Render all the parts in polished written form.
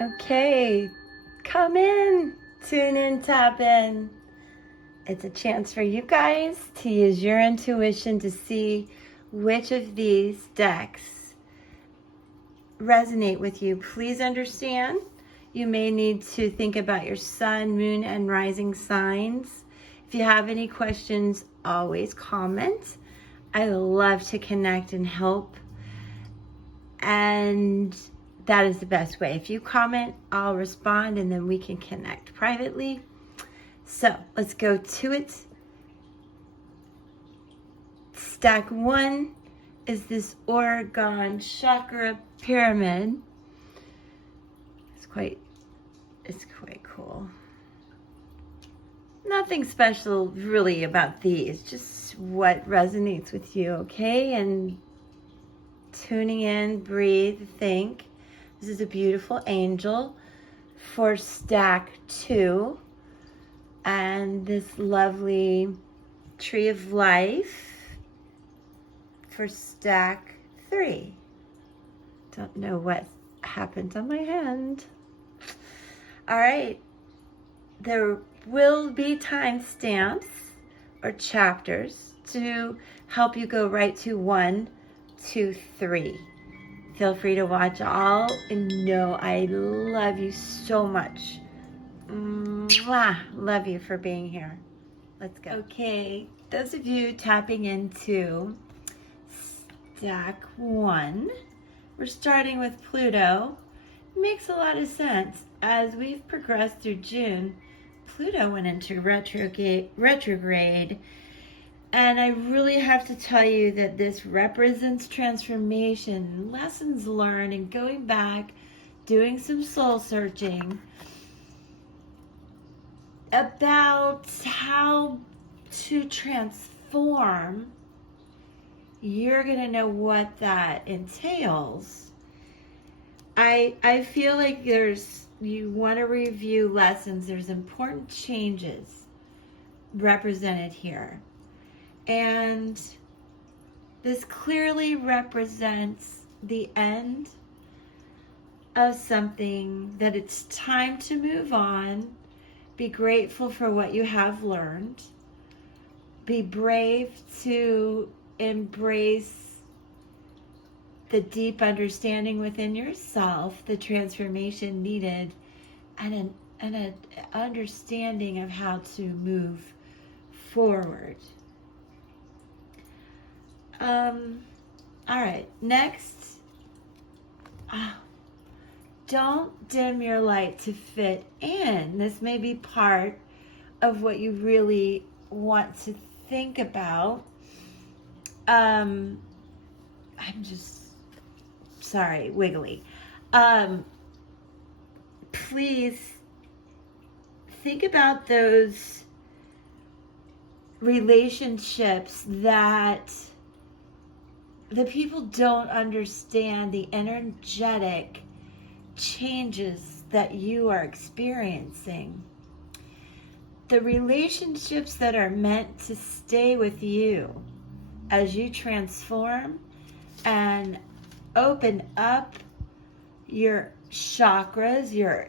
Okay, come in, tune in, tap in. It's a chance for you guys to use your intuition to see which of these decks resonate with you. Please understand, you may need to think about your sun, moon, and rising signs. If you have any questions, always comment. I love to connect and help. And that is the best way. If you comment, I'll respond and then we can connect privately. So let's go to it. Stack 1 is this Oregon chakra pyramid. It's quite cool. Nothing special really about these, just what resonates with you, okay? And tuning in, breathe, think. This is a beautiful angel for stack 2. And this lovely tree of life for stack 3. Don't know what happened on my hand. All right. There will be timestamps or chapters to help you go right to 1, 2, 3. Feel free to watch all and know I love you so much. Mwah. Love you for being here. Let's go. Okay, those of you tapping into stack 1, we're starting with Pluto. Makes a lot of sense. As we've progressed through June, Pluto went into retrograde. And I really have to tell you that this represents transformation, lessons learned, and going back, doing some soul searching about how to transform. You're going to know what that entails. I feel like you want to review lessons. There's important changes represented here. And this clearly represents the end of something, that it's time to move on. Be grateful for what you have learned. Be brave to embrace the deep understanding within yourself, the transformation needed, and an understanding of how to move forward. All right, next, don't dim your light to fit in. This may be part of what you really want to think about. I'm just, sorry, wiggly. Please think about those relationships that the people don't understand, the energetic changes that you are experiencing. The relationships that are meant to stay with you as you transform and open up your chakras, your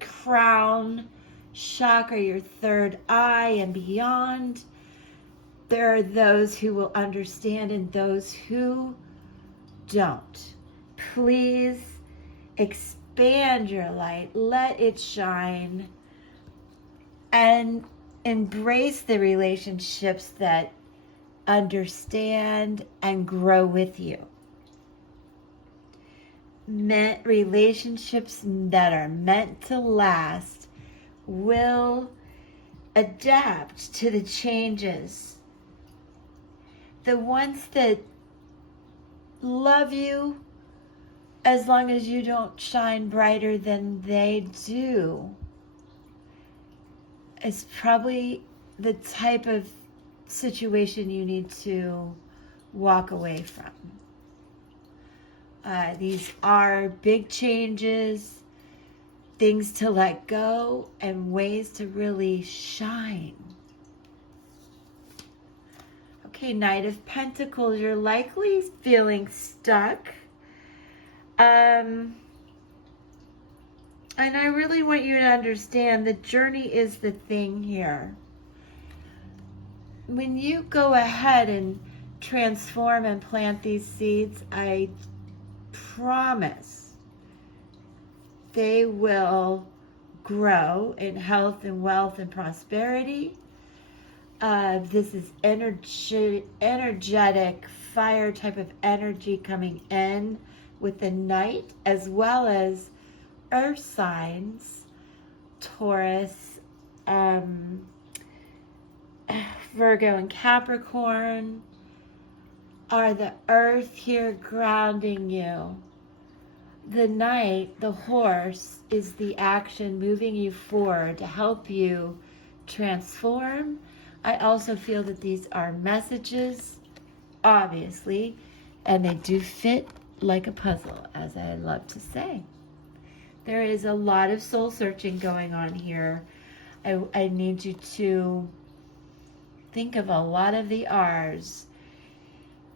crown chakra, your third eye and beyond. There are those who will understand and those who don't. Please expand your light, let it shine, and embrace the relationships that understand and grow with you. Relationships that are meant to last will adapt to the changes. The ones that love you as long as you don't shine brighter than they do is probably the type of situation you need to walk away from. These are big changes, things to let go, and ways to really shine. Okay, Knight of Pentacles, you're likely feeling stuck. And I really want you to understand the journey is the thing here. When you go ahead and transform and plant these seeds, I promise they will grow in health and wealth and prosperity. This is energetic fire type of energy coming in with the night, as well as earth signs, Taurus, Virgo and Capricorn are the earth here grounding you. The night, the horse, is the action moving you forward to help you transform. I also feel that these are messages, obviously, and they do fit like a puzzle, as I love to say. There is a lot of soul searching going on here. I need you to think of a lot of the R's.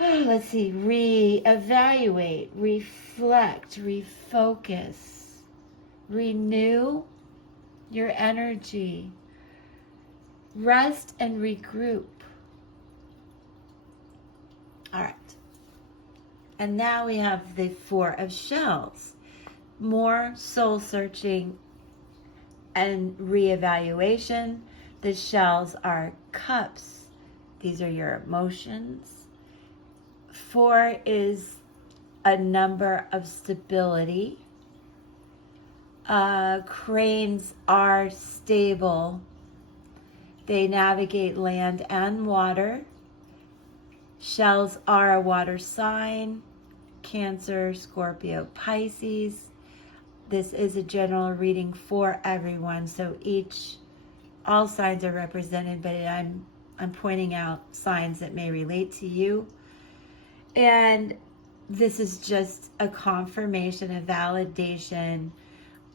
Let's see, reevaluate, reflect, refocus, renew your energy, rest and regroup. All right. And now we have the Four of Shells. More soul searching and reevaluation. The shells are cups. These are your emotions. 4 is a number of stability. Cranes are stable. They navigate land and water. Shells are a water sign. Cancer, Scorpio, Pisces. This is a general reading for everyone, so all signs are represented, but I'm pointing out signs that may relate to you. And this is just a confirmation, a validation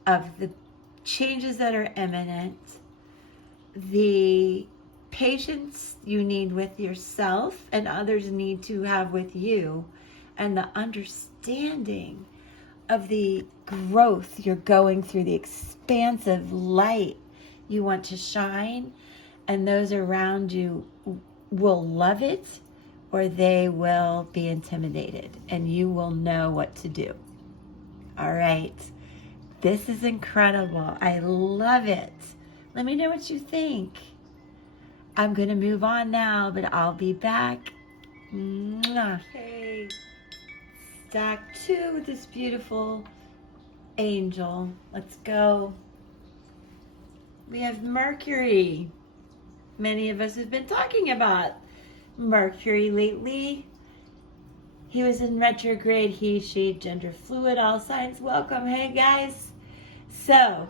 of the changes that are imminent, the patience you need with yourself and others need to have with you, and the understanding of the growth you're going through, the expansive light you want to shine, and those around you will love it or they will be intimidated, and you will know what to do. All right. This is incredible. I love it. Let me know what you think. I'm going to move on now, but I'll be back. Mwah. Okay. Stack 2 with this beautiful angel. Let's go. We have Mercury. Many of us have been talking about Mercury lately. He was in retrograde, he, she, gender fluid, all signs welcome. Hey guys. So,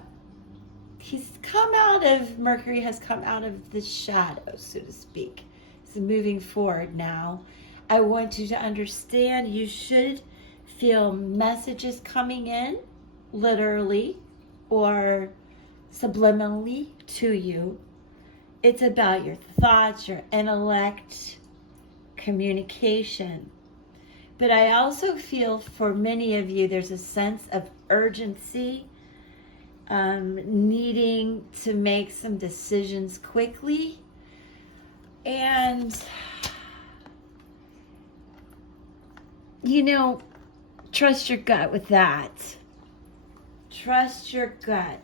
Mercury has come out of the shadows, so to speak. He's moving forward now. I want you to understand you should feel messages coming in, literally or subliminally to you. It's about your thoughts, your intellect, communication. But I also feel for many of you, there's a sense of urgency, needing to make some decisions quickly. And, trust your gut with that. Trust your gut.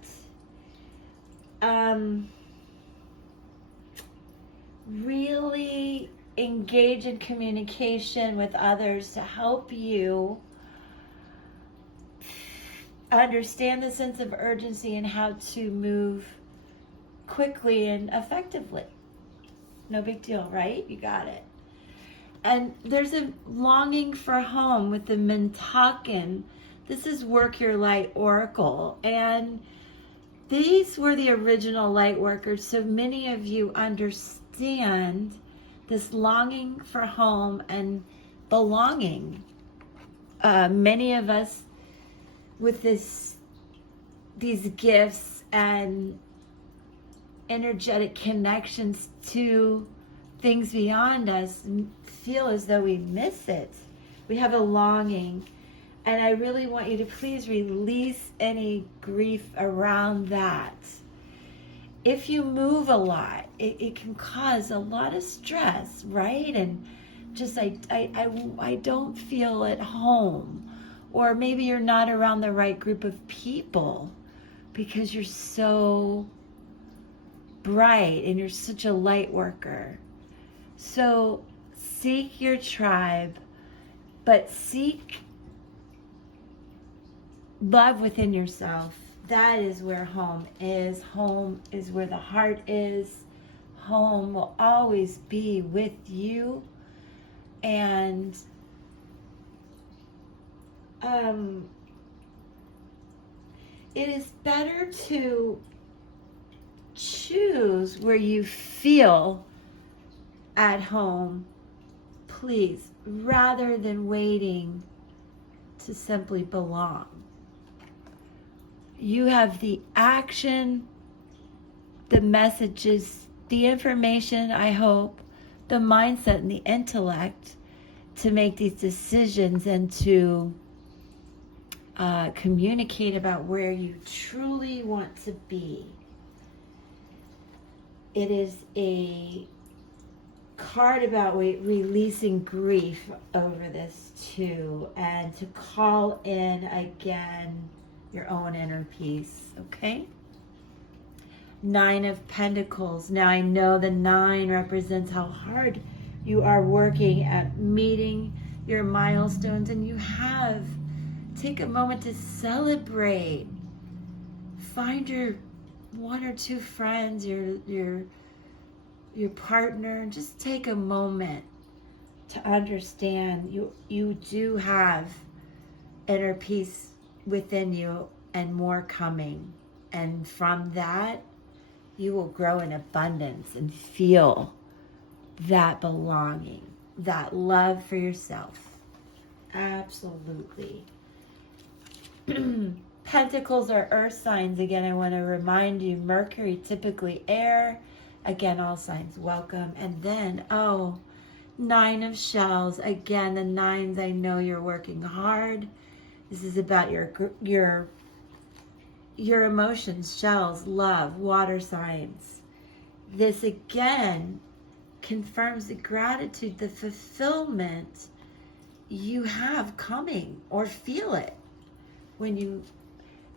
Really engage in communication with others to help you understand the sense of urgency and how to move quickly and effectively. No big deal, right? You got it. And there's a longing for home with the Mintakan. This is Work Your Light Oracle. And these were the original light workers, so many of you understand this longing for home and belonging. Many of us with these gifts and energetic connections to things beyond us feel as though we miss it. We have a longing. And I really want you to please release any grief around that. If you move a lot, it can cause a lot of stress, right? And just I don't feel at home. Or maybe you're not around the right group of people because you're so bright and you're such a light worker. So seek your tribe, but seek love within yourself. That is where home is. Home is where the heart is. Home will always be with you. And it is better to choose where you feel at home, please, rather than waiting to simply belong. You have the action, the messages, the information, I hope, the mindset and the intellect to make these decisions and to communicate about where you truly want to be. It is a card about releasing grief over this too, and to call in again your own inner peace, okay? 9 of Pentacles. Now I know the 9 represents how hard you are working at meeting your milestones, and you have. Take a moment to celebrate. Find your 1 or 2 friends, your partner, and just take a moment to understand you do have inner peace within you and more coming. And from that, you will grow in abundance and feel that belonging, that love for yourself. Absolutely. Pentacles are earth signs. Again, I want to remind you, Mercury, typically air. Again, all signs welcome. And then, 9 of shells. Again, the 9s, I know you're working hard. This is about your emotions, shells, love, water signs. This again confirms the gratitude, the fulfillment you have coming, or feel it when you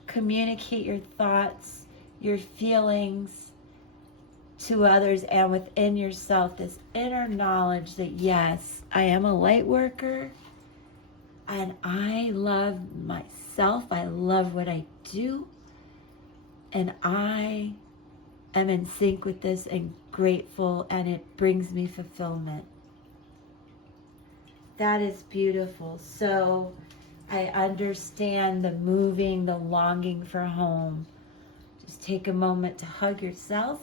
communicate your thoughts, your feelings to others and within yourself. This inner knowledge that yes, I am a light worker and I love myself. I love what I do. And I am in sync with this and grateful, and it brings me fulfillment. That is beautiful. So I understand the moving, the longing for home. Just take a moment to hug yourself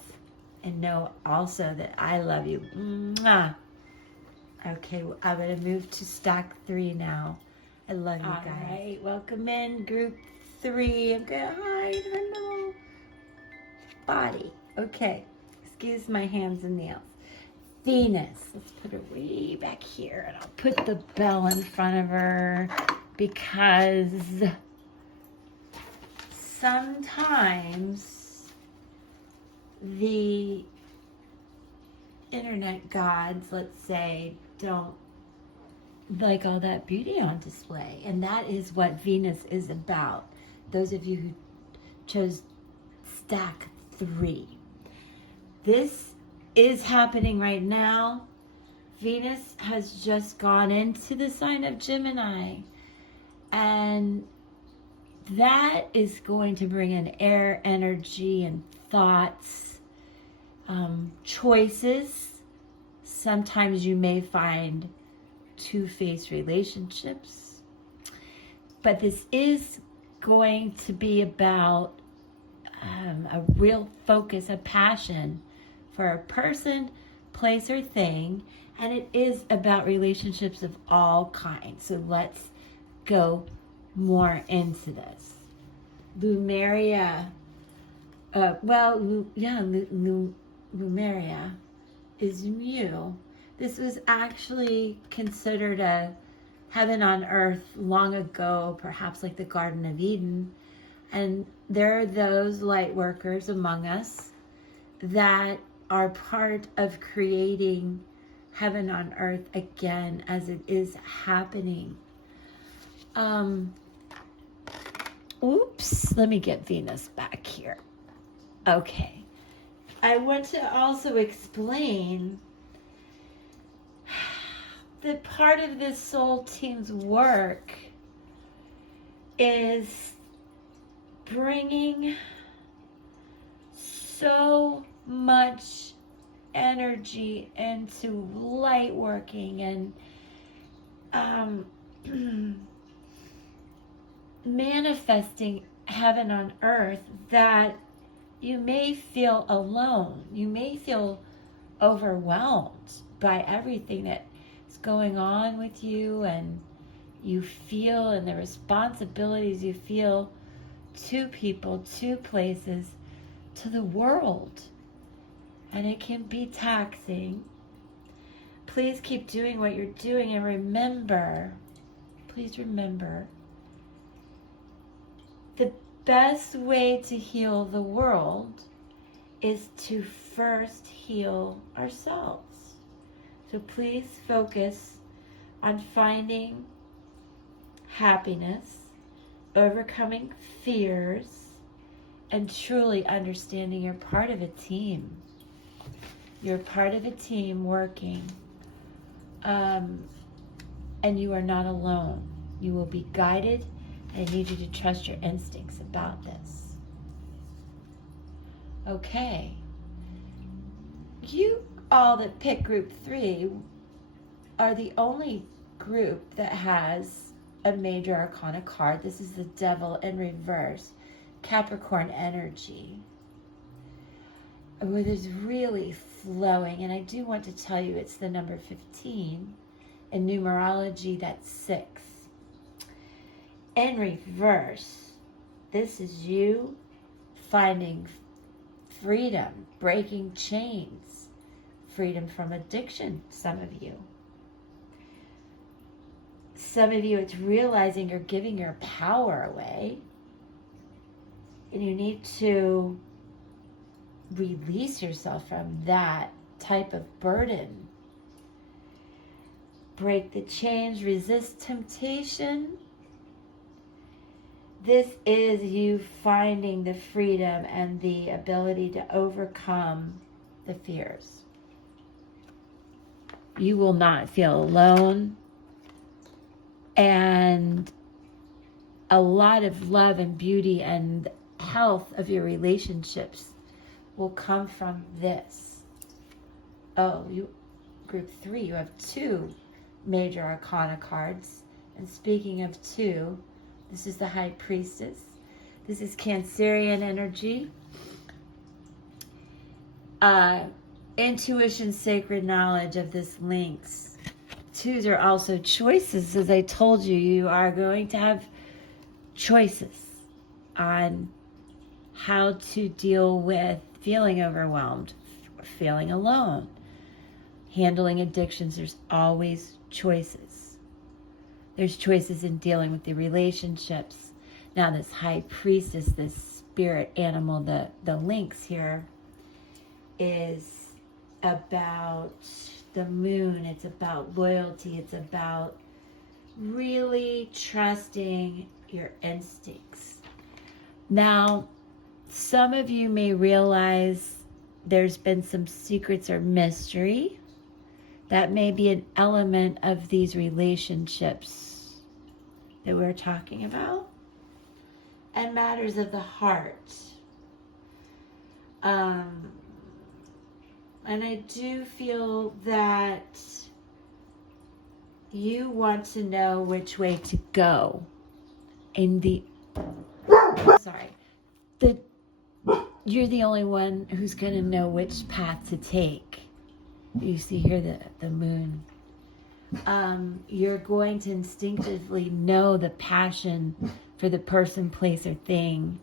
and know also that I love you. Mwah. Okay, I'm going to move to stack 3 now. I love you guys. All right, welcome in group 3. I'm going to hide the body. Okay, excuse my hands and nails. Venus, let's put her way back here, and I'll put the bell in front of her because sometimes the internet gods, let's say, don't like all that beauty on display, and that is what Venus is about. Those of you who chose stack 3. This is happening right now. Venus has just gone into the sign of Gemini, and that is going to bring in air energy and thoughts, choices. Sometimes you may find two-faced relationships, but this is going to be about a real focus, a passion for a person, place, or thing, and it is about relationships of all kinds. So let's go more into this. Lumeria, Lumeria is mu. This was actually considered a heaven on earth long ago, perhaps like the Garden of Eden. And there are those light workers among us that are part of creating heaven on earth again as it is happening. Oops, let me get Venus back here. Okay. I want to also explain that part of this soul team's work is bringing so much energy into light working and manifesting heaven on earth, that you may feel alone. You may feel overwhelmed by everything that is going on with you, and you feel, and the responsibilities you feel to people, to places, to the world. And it can be taxing. Please keep doing what you're doing, and remember, please remember, the best way to heal the world is to first heal ourselves. So please focus on finding happiness, overcoming fears, and truly understanding you're part of a team. You're part of a team working, and you are not alone. You will be guided. I need you to trust your instincts about this. Okay. You all that pick group 3 are the only group that has a major arcana card. This is the Devil in reverse, Capricorn energy. It is really flowing, and I do want to tell you it's the number 15. In numerology, that's 6. In reverse, this is you finding freedom, breaking chains, freedom from addiction, some of you. Some of you, it's realizing you're giving your power away, and you need to release yourself from that type of burden. Break the chains, resist temptation. This is you finding the freedom and the ability to overcome the fears. You will not feel alone. And a lot of love and beauty and health of your relationships will come from this. Oh, you group 3, you have 2 major arcana cards. And speaking of 2, this is the High Priestess. This is Cancerian energy. Intuition, sacred knowledge of this links. 2s are also choices. As I told you, you are going to have choices on how to deal with feeling overwhelmed, feeling alone, handling addictions. There's always choices. There's choices in dealing with the relationships. Now this High Priestess, this spirit animal, the lynx here, is about the moon. It's about loyalty. It's about really trusting your instincts. Now, some of you may realize there's been some secrets or mystery. That may be an element of these relationships that we're talking about, and matters of the heart. And I do feel that you want to know which way to go in the, you're the only one who's going to know which path to take. You see here the moon. You're going to instinctively know the passion for the person, place, or thing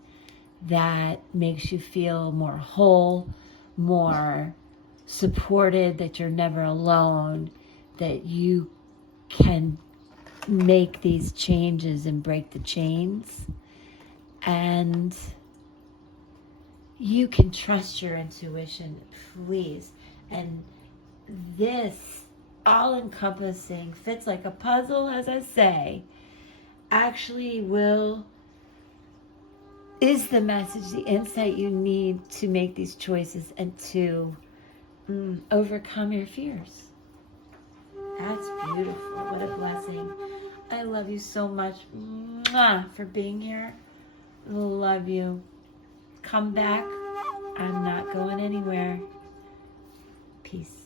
that makes you feel more whole, more supported, that you're never alone, that you can make these changes and break the chains. And you can trust your intuition, please. And this all-encompassing, fits like a puzzle, as I say, actually is the message, the insight you need to make these choices and to overcome your fears. That's beautiful. What a blessing. I love you so much for being here. Love you. Come back. I'm not going anywhere. Peace.